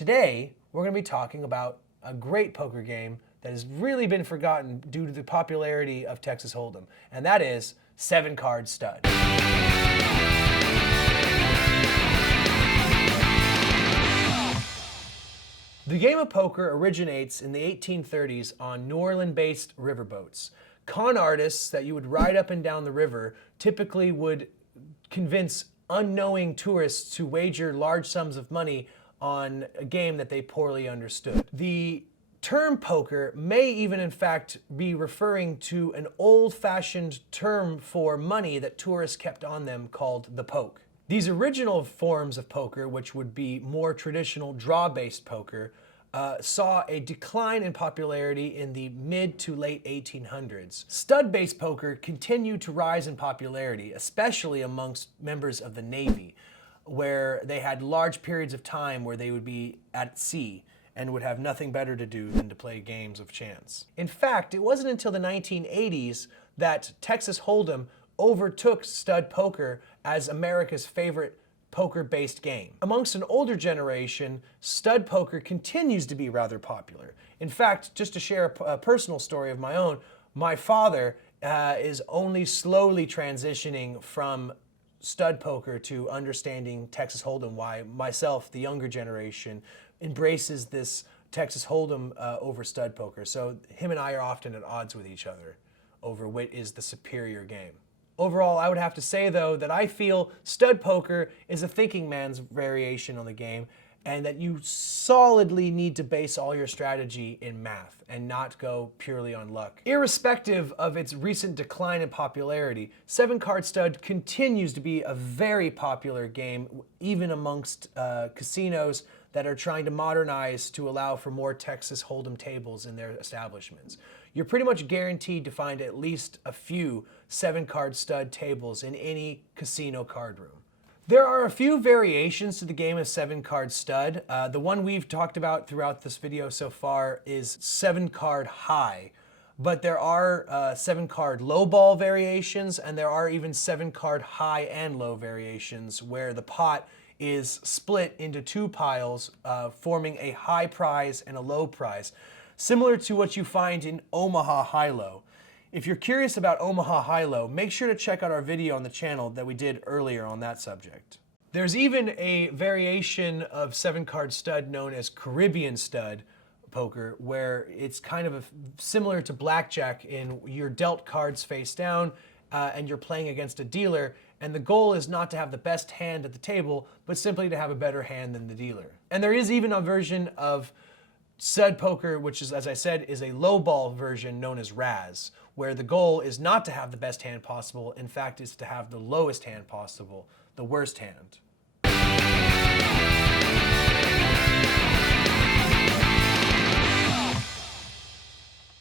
Today, we're going to be talking about a great poker game that has really been forgotten due to the popularity of Texas Holdem, and that is 7-card stud. The game of poker originates in the 1830s on New Orleans-based riverboats. Con artists that you would ride up and down the river typically would convince unknowing tourists to wager large sums of money on a game that they poorly understood. The term poker may even in fact be referring to an old-fashioned term for money that tourists kept on them called the poke. These original forms of poker, which would be more traditional draw-based poker, saw a decline in popularity in the mid to late 1800s. Stud-based poker continued to rise in popularity, especially amongst members of the Navy, where they had large periods of time where they would be at sea and would have nothing better to do than to play games of chance. In fact, it wasn't until the 1980s that Texas Holdem overtook stud poker as America's favorite poker-based game. Amongst an older generation, stud poker continues to be rather popular. In fact, just to share a personal story of my own, my father is only slowly transitioning from stud poker to understanding Texas Holdem, why myself, the younger generation, embraces this Texas Holdem over stud poker. So him and I are often at odds with each other over which is the superior game. Overall, I would have to say, though, that I feel stud poker is a thinking man's variation on the game, and that you solidly need to base all your strategy in math and not go purely on luck. Irrespective of its recent decline in popularity, 7-card stud continues to be a very popular game, even amongst casinos that are trying to modernize to allow for more Texas Holdem tables in their establishments. You're pretty much guaranteed to find at least a few 7-card stud tables in any casino card room. There are a few variations to the game of 7-card stud. The one we've talked about throughout this video so far is 7-card high, but there are 7-card low ball variations, and there are even 7-card high and low variations where the pot is split into two piles, forming a high prize and a low prize, similar to what you find in Omaha High-Low. If you're curious about Omaha High-Low, make sure to check out our video on the channel that we did earlier on that subject. There's even a variation of 7-card stud known as Caribbean stud poker, where it's kind of similar to blackjack in you're dealt cards face down and you're playing against a dealer, and the goal is not to have the best hand at the table, but simply to have a better hand than the dealer. And there is even a version of stud poker, which is, as I said, is a low ball version known as Razz, where the goal is not to have the best hand possible, in fact, is to have the lowest hand possible, the worst hand.